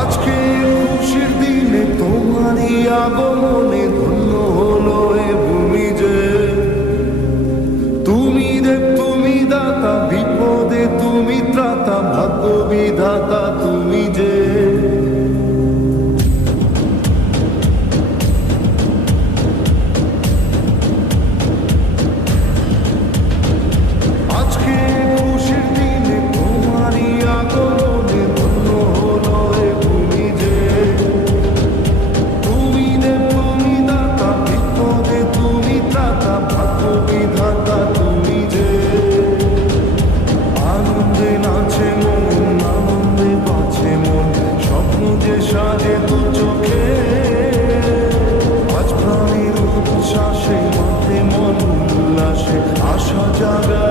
আজকে খুশির দিনে তোমারই আগমনে ধন্য হলো এ ভূমি যে। তুমি দেব তুমি দাতা, বিপদে তুমি ত্রাতা, ভাগ্য বিধাতা তুমি যে। আজকে খুশির দিনে তোমারই আগমনে ধন্য হলো এ ভূমি যে। তুমি দেব তুমি দাতা, বিপদে তুমি ত্রাতা, ভাগ্য বিধাতা তুমি যে। আনন্দে নাচে মন, আনন্দে বাঁচে মন, স্বপ্ন যে সাজে দু চোখে। আজ প্রাণের উচ্ছ্বাসে মাঠে মন উল্লাসে আশা জাগা